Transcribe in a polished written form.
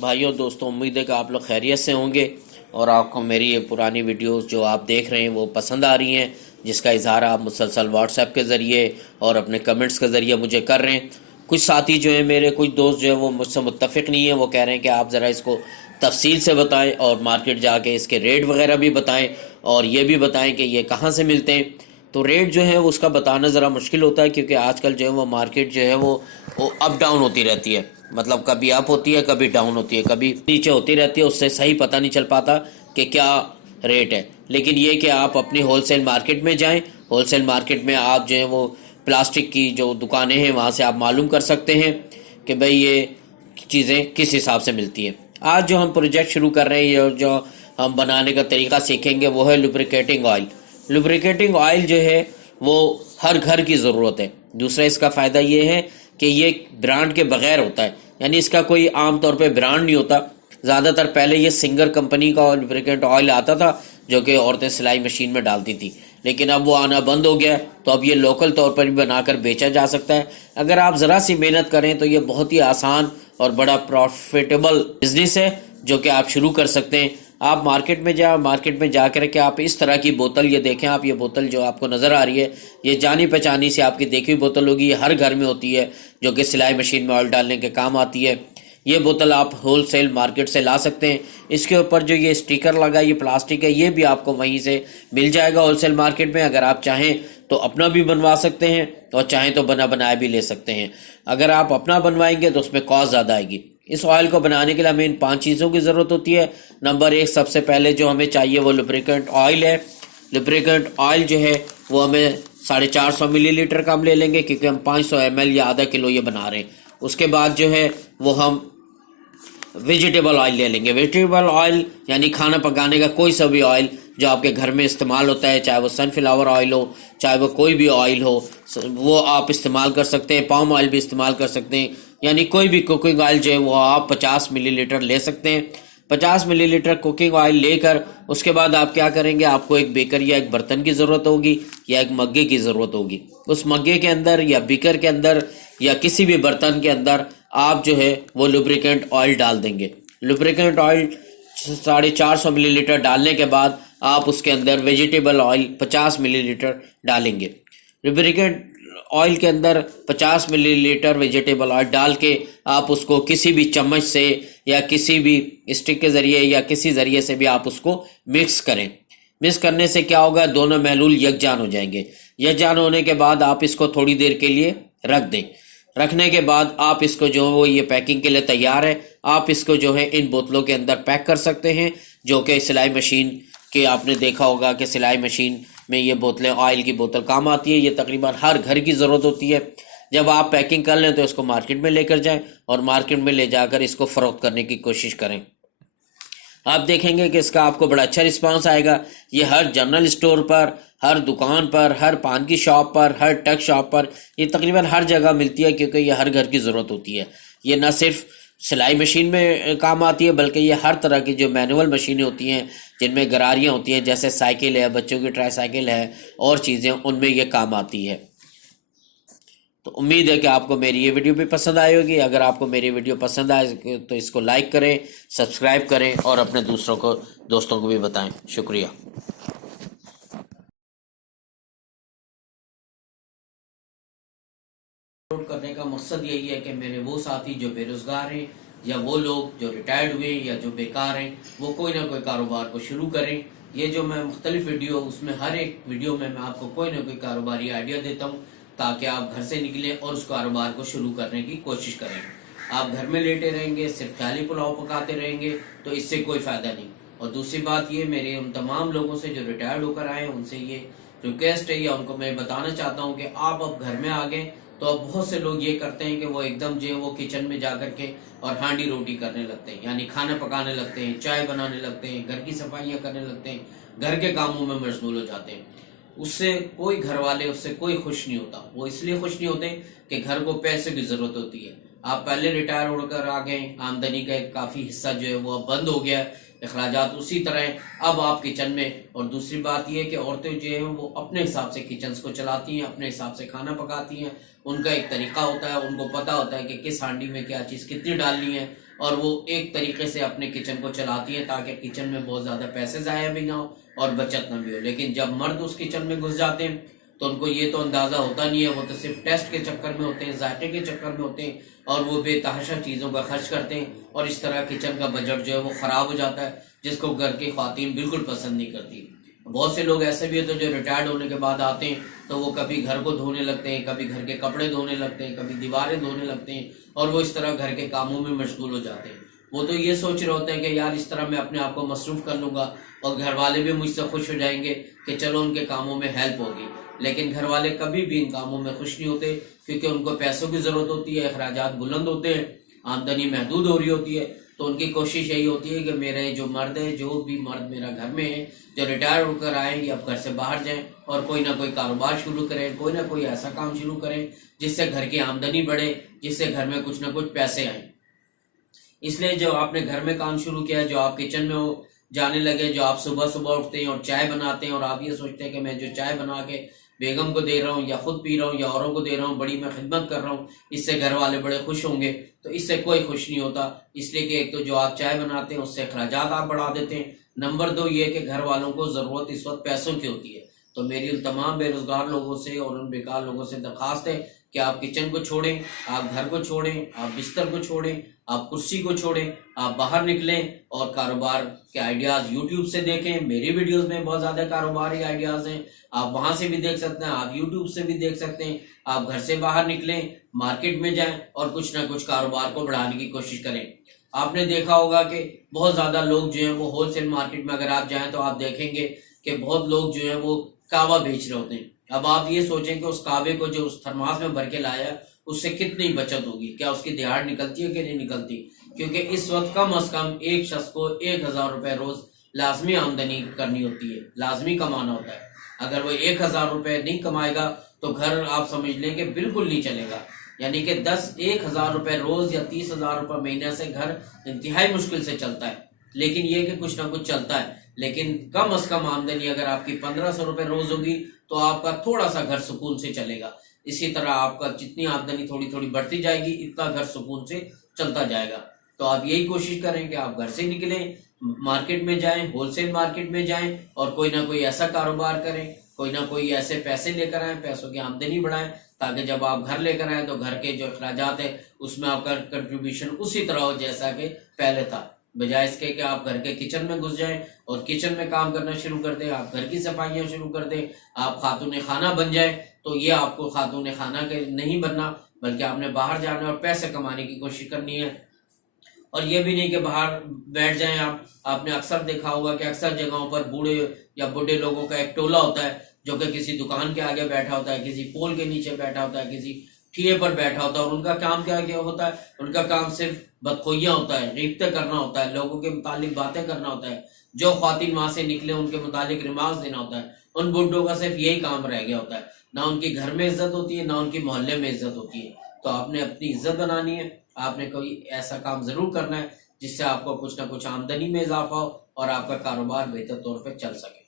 بھائیوں دوستوں، امید ہے کہ آپ لوگ خیریت سے ہوں گے اور آپ کو میری یہ پرانی ویڈیوز جو آپ دیکھ رہے ہیں وہ پسند آ رہی ہیں، جس کا اظہار آپ مسلسل واٹس ایپ کے ذریعے اور اپنے کمنٹس کے ذریعے مجھے کر رہے ہیں۔ کچھ ساتھی جو ہیں میرے، کچھ دوست جو ہیں وہ مجھ سے متفق نہیں ہیں، وہ کہہ رہے ہیں کہ آپ ذرا اس کو تفصیل سے بتائیں اور مارکیٹ جا کے اس کے ریٹ وغیرہ بھی بتائیں اور یہ بھی بتائیں کہ یہ کہاں سے ملتے ہیں۔ تو ریٹ جو ہے اس کا بتانا ذرا مشکل ہوتا ہے، کیونکہ آج کل جو ہے وہ مارکیٹ جو ہے وہ اپ ڈاؤن ہوتی رہتی ہے، مطلب کبھی اپ ہوتی ہے کبھی ڈاؤن ہوتی ہے، کبھی نیچے ہوتی رہتی ہے، اس سے صحیح پتہ نہیں چل پاتا کہ کیا ریٹ ہے۔ لیکن یہ کہ آپ اپنی ہول سیل مارکیٹ میں جائیں، ہول سیل مارکیٹ میں آپ جو ہے وہ پلاسٹک کی جو دکانیں ہیں وہاں سے آپ معلوم کر سکتے ہیں کہ بھئی یہ چیزیں کس حساب سے ملتی ہیں۔ آج جو ہم پروجیکٹ شروع کر رہے ہیں، یہ جو ہم بنانے کا طریقہ سیکھیں گے وہ ہے لوبریکیٹنگ آئل۔ لوبریکیٹنگ آئل جو ہے وہ ہر گھر کی ضرورت ہے۔ دوسرا اس کا فائدہ یہ ہے کہ یہ برانڈ کے بغیر ہوتا ہے، یعنی اس کا کوئی عام طور پہ برانڈ نہیں ہوتا۔ زیادہ تر پہلے یہ سنگر کمپنی کا لوبریکینٹ آئل آتا تھا جو کہ عورتیں سلائی مشین میں ڈالتی تھی، لیکن اب وہ آنا بند ہو گیا، تو اب یہ لوکل طور پر بھی بنا کر بیچا جا سکتا ہے۔ اگر آپ ذرا سی محنت کریں تو یہ بہت ہی آسان اور بڑا پروفیٹیبل بزنس ہے جو کہ آپ شروع کر سکتے ہیں۔ آپ مارکیٹ میں مارکیٹ میں جا کر کے آپ اس طرح کی بوتل، یہ دیکھیں آپ، یہ بوتل جو آپ کو نظر آ رہی ہے یہ جانی پہچانی سے آپ کی دیکھی ہوئی بوتل ہوگی، یہ ہر گھر میں ہوتی ہے جو کہ سلائی مشین میں آئل ڈالنے کے کام آتی ہے۔ یہ بوتل آپ ہول سیل مارکیٹ سے لا سکتے ہیں۔ اس کے اوپر جو یہ اسٹیکر لگا، یہ پلاسٹک ہے، یہ بھی آپ کو وہیں سے مل جائے گا ہول سیل مارکیٹ میں۔ اگر آپ چاہیں تو اپنا بھی بنوا سکتے ہیں اور چاہیں تو بنا بنایا بھی لے سکتے ہیں۔ اگر آپ اپنا بنوائیں گے تو اس میں کاسٹ زیادہ آئے گی۔ اس آئل کو بنانے کے لیے ہمیں ان 5 چیزوں کی ضرورت ہوتی ہے۔ نمبر 1، سب سے پہلے جو ہمیں چاہیے وہ لوبریکینٹ آئل ہے۔ لوبریکینٹ آئل جو ہے وہ ہمیں 450 ملی لیٹر کا ہم لے لیں گے، کیونکہ ہم 500 ml یا آدھا کلو یہ بنا رہے ہیں۔ اس کے بعد جو ہے وہ ہم ویجیٹیبل آئل لے لیں گے۔ ویجیٹیبل آئل یعنی کھانا پکانے کا کوئی سا بھی آئل جو آپ کے گھر میں استعمال ہوتا ہے، چاہے وہ سن فلاور آئل ہو، چاہے وہ کوئی بھی آئل ہو، وہ آپ استعمال کر سکتے ہیں۔ پام آئل بھی استعمال کر سکتے ہیں، یعنی کوئی بھی کوکنگ آئل جو ہے وہ آپ 50 ملی لیٹر لے سکتے ہیں۔ 50 ملی لیٹر کوکنگ آئل لے کر اس کے بعد آپ کیا کریں گے، آپ کو ایک بیکر یا ایک برتن کی ضرورت ہوگی یا ایک مگے کی ضرورت ہوگی۔ اس مگے کے اندر یا بیکر کے اندر یا کسی بھی برتن کے اندر آپ جو ہے وہ لوبریکینٹ آئل ڈال دیں گے۔ لوبریکینٹ آئل 450 ملی لیٹر ڈالنے کے بعد آپ اس کے اندر ویجیٹیبل آئل 50 ملی لیٹر ڈالیں گے۔ لوبریکینٹ آئل کے اندر 50 ملی لیٹر ویجیٹیبل آئل ڈال کے آپ اس کو کسی بھی چمچ سے یا کسی بھی اسٹک کے ذریعے یا کسی ذریعے سے بھی آپ اس کو مکس کریں۔ مکس کرنے سے کیا ہوگا، دونوں محلول یکجان ہو جائیں گے۔ یکجان ہونے کے بعد آپ اس کو تھوڑی دیر کے لیے رکھ دیں۔ رکھنے کے بعد آپ اس کو جو وہ یہ پیکنگ کے لیے تیار ہے، آپ اس کو جو ہے ان بوتلوں کے اندر پیک کر سکتے ہیں، جو کہ سلائی مشین کے آپ نے دیکھا ہوگا کہ سلائی مشین میں یہ بوتلیں، آئل کی بوتل کام آتی ہے۔ یہ تقریباً ہر گھر کی ضرورت ہوتی ہے۔ جب آپ پیکنگ کر لیں تو اس کو مارکیٹ میں لے کر جائیں اور مارکیٹ میں لے جا کر اس کو فروخت کرنے کی کوشش کریں۔ آپ دیکھیں گے کہ اس کا آپ کو بڑا اچھا رسپانس آئے گا۔ یہ ہر جنرل اسٹور پر، ہر دکان پر، ہر پان کی شاپ پر، ہر ٹک شاپ پر، یہ تقریباً ہر جگہ ملتی ہے، کیونکہ یہ ہر گھر کی ضرورت ہوتی ہے۔ یہ نہ صرف سلائی مشین میں کام آتی ہے بلکہ یہ ہر طرح کی جو مینول مشینیں ہوتی ہیں جن میں گراریاں ہوتی ہیں، جیسے سائیکل ہے، بچوں کی ٹرائی سائیکل ہے اور چیزیں، ان میں یہ کام آتی ہے۔ تو امید ہے کہ آپ کو میری یہ ویڈیو بھی پسند آئے ہوگی۔ اگر آپ کو میری ویڈیو پسند آئے تو اس کو لائک کریں، سبسکرائب کریں اور اپنے دوستوں کو بھی بتائیں۔ شکریہ۔ اپلوڈ کرنے کا مقصد یہی ہے کہ میرے وہ ساتھی جو بے روزگار ہیں یا وہ لوگ جو ریٹائرڈ ہوئے یا جو بیکار ہیں، وہ کوئی نہ کوئی کاروبار کو شروع کریں۔ یہ جو میں مختلف ویڈیو، اس میں ہر ایک ویڈیو میں آپ کو کوئی نہ کوئی کاروباری آئیڈیا دیتا ہوں تاکہ آپ گھر سے نکلیں اور اس کاروبار کو شروع کرنے کی کوشش کریں۔ آپ گھر میں لیٹے رہیں گے، صرف خیالی پلاؤ پکاتے رہیں گے تو اس سے کوئی فائدہ نہیں۔ اور دوسری بات یہ، میرے ان تمام لوگوں سے جو ریٹائرڈ ہو کر آئے ہیں ان سے یہ ریکویسٹ ہے یا ان کو میں بتانا چاہتا ہوں کہ آپ اب گھر میں آ گئے تو اب بہت سے لوگ یہ کرتے ہیں کہ وہ ایک دم جو ہے وہ کچن میں جا کر کے اور ہانڈی روٹی کرنے لگتے ہیں، یعنی کھانا پکانے لگتے ہیں، چائے بنانے لگتے ہیں، گھر کی صفائیاں کرنے لگتے ہیں، گھر کے کاموں میں مشغول ہو جاتے ہیں۔ اس سے کوئی گھر والے، اس سے کوئی خوش نہیں ہوتا۔ وہ اس لیے خوش نہیں ہوتے کہ گھر کو پیسے کی ضرورت ہوتی ہے۔ آپ پہلے ریٹائر ہو کر آ گئے، آمدنی کا ایک کافی حصہ جو ہے وہ اب بند ہو گیا، اخراجات اسی طرح ہیں۔ اب آپ کچن میں، اور دوسری بات یہ کہ عورتیں جو ہیں وہ اپنے حساب سے کچنز کو چلاتی ہیں، اپنے حساب سے کھانا پکاتی ہیں۔ ان کا ایک طریقہ ہوتا ہے، ان کو پتہ ہوتا ہے کہ کس ہانڈی میں کیا چیز کتنی ڈالنی ہے اور وہ ایک طریقے سے اپنے کچن کو چلاتی ہیں تاکہ کچن میں بہت زیادہ پیسے ضائع بھی نہ ہو اور بچت نہ بھی ہو. لیکن جب مرد اس کچن میں گھس جاتے ہیں تو ان کو یہ تو اندازہ ہوتا نہیں ہے, وہ تو صرف ٹیسٹ کے چکر میں ہوتے ہیں, ذائقے کے چکر میں ہوتے ہیں, اور وہ بے تحاشا چیزوں کا خرچ کرتے ہیں, اور اس طرح کچن کا بجٹ جو ہے وہ خراب ہو جاتا ہے, جس کو گھر کی خواتین بالکل پسند نہیں کرتی. بہت سے لوگ ایسے بھی ہوتے ہیں جو ریٹائرڈ ہونے کے بعد آتے ہیں تو وہ کبھی گھر کو دھونے لگتے ہیں, کبھی گھر کے کپڑے دھونے لگتے ہیں, کبھی دیواریں دھونے لگتے ہیں, اور وہ اس طرح گھر کے کاموں میں مشغول ہو جاتے ہیں. وہ تو یہ سوچ رہے ہوتے ہیں کہ یار اس طرح میں اپنے آپ کو مصروف کر لوں گا اور گھر والے بھی مجھ سے خوش ہو جائیں گے کہ چلو ان کے کاموں میں ہیلپ ہوگی. لیکن گھر والے کبھی بھی ان کاموں میں خوش نہیں ہوتے, کیونکہ ان کو پیسوں کی ضرورت ہوتی ہے, اخراجات بلند ہوتے ہیں, آمدنی محدود ہو رہی ہوتی ہے. تو ان کی کوشش یہی ہوتی ہے کہ میرے جو مرد ہے, جو بھی مرد میرا گھر میں ہے, جو ریٹائر ہو کر آئیں یہ اب گھر سے باہر جائیں اور کوئی نہ کوئی کاروبار شروع کریں, کوئی نہ کوئی ایسا کام شروع کریں جس سے گھر کی آمدنی بڑھے, جس سے گھر میں کچھ نہ کچھ پیسے آئیں. اس لیے جو آپ نے گھر میں کام شروع کیا ہے, جو آپ کچن میں جانے لگے, جو آپ صبح صبح اٹھتے ہیں اور چائے بناتے ہیں, اور آپ یہ سوچتے ہیں کہ میں جو چائے بنا کے بیگم کو دے رہا ہوں یا خود پی رہا ہوں یا اوروں کو دے رہا ہوں, بڑی میں خدمت کر رہا ہوں, اس سے گھر والے بڑے خوش ہوں گے. تو اس سے کوئی خوش نہیں ہوتا, اس لیے کہ ایک تو جو آپ چائے بناتے ہیں اس سے اخراجات آپ بڑھا دیتے ہیں, نمبر 2 یہ کہ گھر والوں کو ضرورت اس وقت پیسوں کی ہوتی ہے. تو میری ان تمام بے روزگار لوگوں سے اور ان بیکار لوگوں سے درخواست ہے کہ آپ کچن کو چھوڑیں, آپ گھر کو چھوڑیں, آپ بستر کو چھوڑیں, آپ کرسی کو چھوڑیں, آپ باہر نکلیں اور کاروبار کے آئیڈیاز یوٹیوب سے دیکھیں. میری ویڈیوز میں بہت زیادہ کاروباری آئیڈیاز ہیں, آپ وہاں سے بھی دیکھ سکتے ہیں, آپ یوٹیوب سے بھی دیکھ سکتے ہیں. آپ گھر سے باہر نکلیں, مارکیٹ میں جائیں اور کچھ نہ کچھ کاروبار کو بڑھانے کی کوشش کریں. آپ نے دیکھا ہوگا کہ بہت زیادہ لوگ جو ہیں وہ ہول سیل مارکیٹ میں اگر آپ جائیں تو آپ دیکھیں گے کہ بہت لوگ جو ہیں وہ کعوہ بیچ رہے ہوتے ہیں. اب آپ یہ سوچیں کہ اس کعوے کو جو اس تھرماس میں بھر کے لایا اس سے کتنی بچت ہوگی, کیا اس کی دہاڑ نکلتی ہے کہ نہیں نکلتی, کیونکہ اس وقت کم از کم ایک شخص کو 1000 روپے روز لازمی آمدنی کرنی ہوتی ہے, لازمی کمانا ہوتا ہے. اگر وہ 1000 روپے نہیں کمائے گا تو گھر آپ سمجھ لیں کہ بالکل نہیں چلے گا. یعنی کہ 10,000 روپے روز یا 30,000 روپے مہینے سے گھر انتہائی مشکل سے چلتا ہے. لیکن یہ کہ کچھ نہ کچھ چلتا ہے. لیکن کم از کم آمدنی اگر آپ کی 1500 روپے روز ہوگی تو آپ کا تھوڑا سا گھر سکون سے چلے گا. اسی طرح آپ کا جتنی آمدنی تھوڑی تھوڑی بڑھتی جائے گی اتنا گھر سکون سے چلتا جائے گا. تو آپ یہی کوشش کریں کہ آپ گھر سے نکلیں, مارکیٹ میں جائیں, ہول سیل مارکیٹ میں جائیں اور کوئی نہ کوئی ایسا کاروبار کریں, کوئی نہ کوئی ایسے پیسے لے کر آئیں, پیسوں کی آمدنی بڑھائیں, تاکہ جب آپ گھر لے کر آئیں تو گھر کے جو اخراجات ہیں اس میں آپ کا کنٹریبیوشن اسی طرح ہو جیسا کہ پہلے تھا, بجائے اس کے کہ آپ گھر کے کچن میں گھس جائیں اور کچن میں کام کرنا شروع کر دیں, آپ گھر کی صفائیاں شروع کر دیں, آپ خاتون خانہ بن جائیں. تو یہ آپ کو خاتون خانہ کے نہیں بننا, بلکہ آپ نے باہر جانا اور پیسے کمانے کی کوشش کرنی ہے. اور یہ بھی نہیں کہ باہر بیٹھ جائیں آپ نے اکثر دیکھا ہوگا کہ اکثر جگہوں پر بوڑھے یا بڈھے لوگوں کا ایک ٹولہ ہوتا ہے جو کہ کسی دکان کے آگے بیٹھا ہوتا ہے, کسی پول کے نیچے بیٹھا ہوتا ہے, کسی ٹھیے پر بیٹھا ہوتا ہے, اور ان کا کام کیا ہوتا ہے, ان کا کام صرف بدخوئیاں ہوتا ہے, غیبتیں کرنا ہوتا ہے, لوگوں کے متعلق باتیں کرنا ہوتا ہے, جو خواتین وہاں سے نکلے ان کے متعلق ریمارکس دینا ہوتا ہے. ان بڈھوں کا صرف یہی کام رہ گیا ہوتا ہے, نہ ان کی گھر میں عزت ہوتی ہے, نہ ان کی محلے میں عزت ہوتی ہے. تو آپ نے اپنی عزت بنانی ہے, آپ نے کوئی ایسا کام ضرور کرنا ہے جس سے آپ کو کچھ نہ کچھ آمدنی میں اضافہ ہو اور آپ کا کاروبار بہتر طور پہ چل سکے.